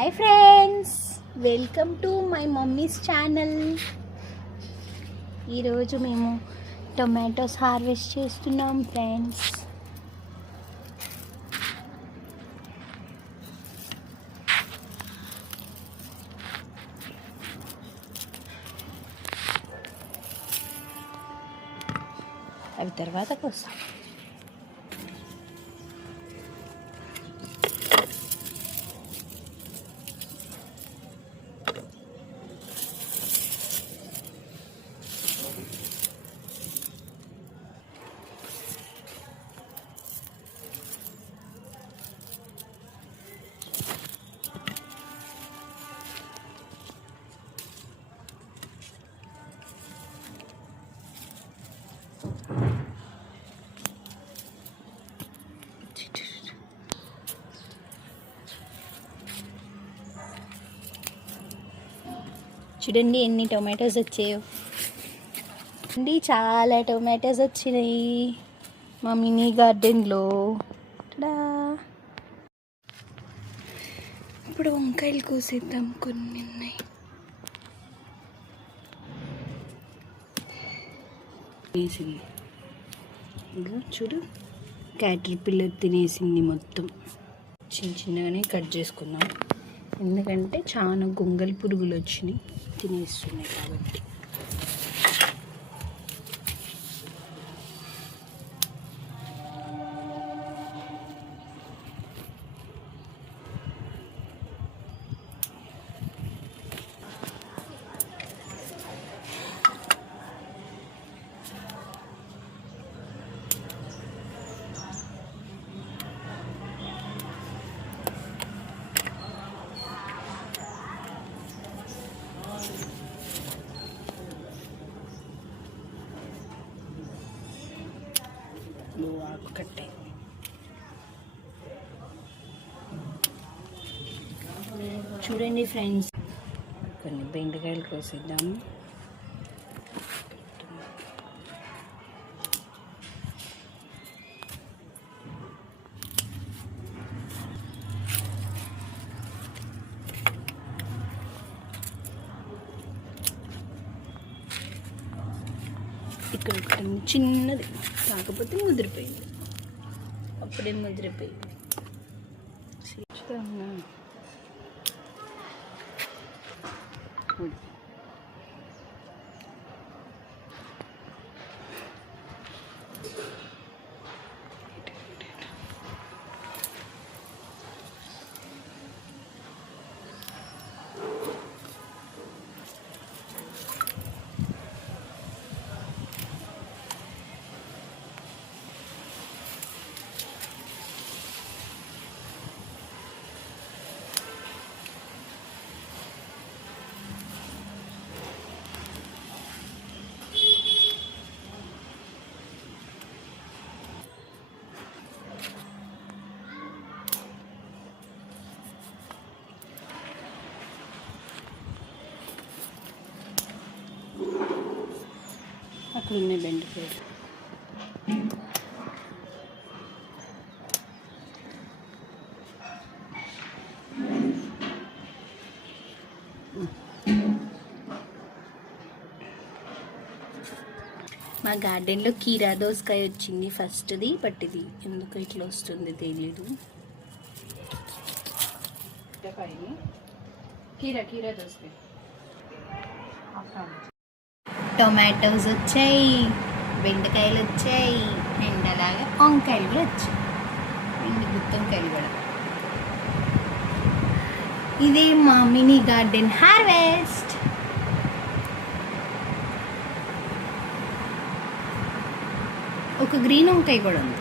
Hi friends welcome to my mummy's channel ఈరోజు మేము tomatoes harvest చేస్తున్నాం ఫ్రెండ్స్ అవి తర్వాత కోస్తాం చూడండి ఎన్ని టొమాటోస్ వచ్చాయో. అండి చాలా టొమాటోస్ వచ్చినాయి మా మినీ గార్డెన్లో. ఇప్పుడు వంకాయలు కోసేద్దాం కొన్ని ఉన్నాయి. చూడు. క్యాటర్ పిల్లర్ తినేసింది మొత్తం. చిన్న చిన్నగానే కట్ చేసుకుందాం. ఎందుకంటే చాలా గొంగలి పురుగులు వచ్చినాయి తినేస్తున్నాయి కాబట్టి. కట్టే చూడండి ఫ్రెండ్స్. కొన్ని బెండకాయలు కోసేద్దాము ఇక్కడ చిన్నది కాకపోతే ముదిరిపోయింది. prêmio de repente. Sim, né? está bom. Oi. అక్కడ ఉన్నాయి బెండకాయలు మా గార్డెన్లో కీరా దోసకాయ వచ్చింది ఫస్ట్ది బట్ ఇది ఎందుకు ఇట్లా వస్తుంది తెలియదు కీరా కీరా దోసకాయ. టొమాటోస్ వచ్చాయి బెండకాయలు వచ్చాయి అండ్ అలాగే వంకాయలు కూడా వచ్చాయి. అండ్ గుత్తొంకాయలు కూడా ఇదే మా మినీ గార్డెన్ హార్వెస్ట్. ఒక గ్రీన్ వంకాయ కూడా ఉంది.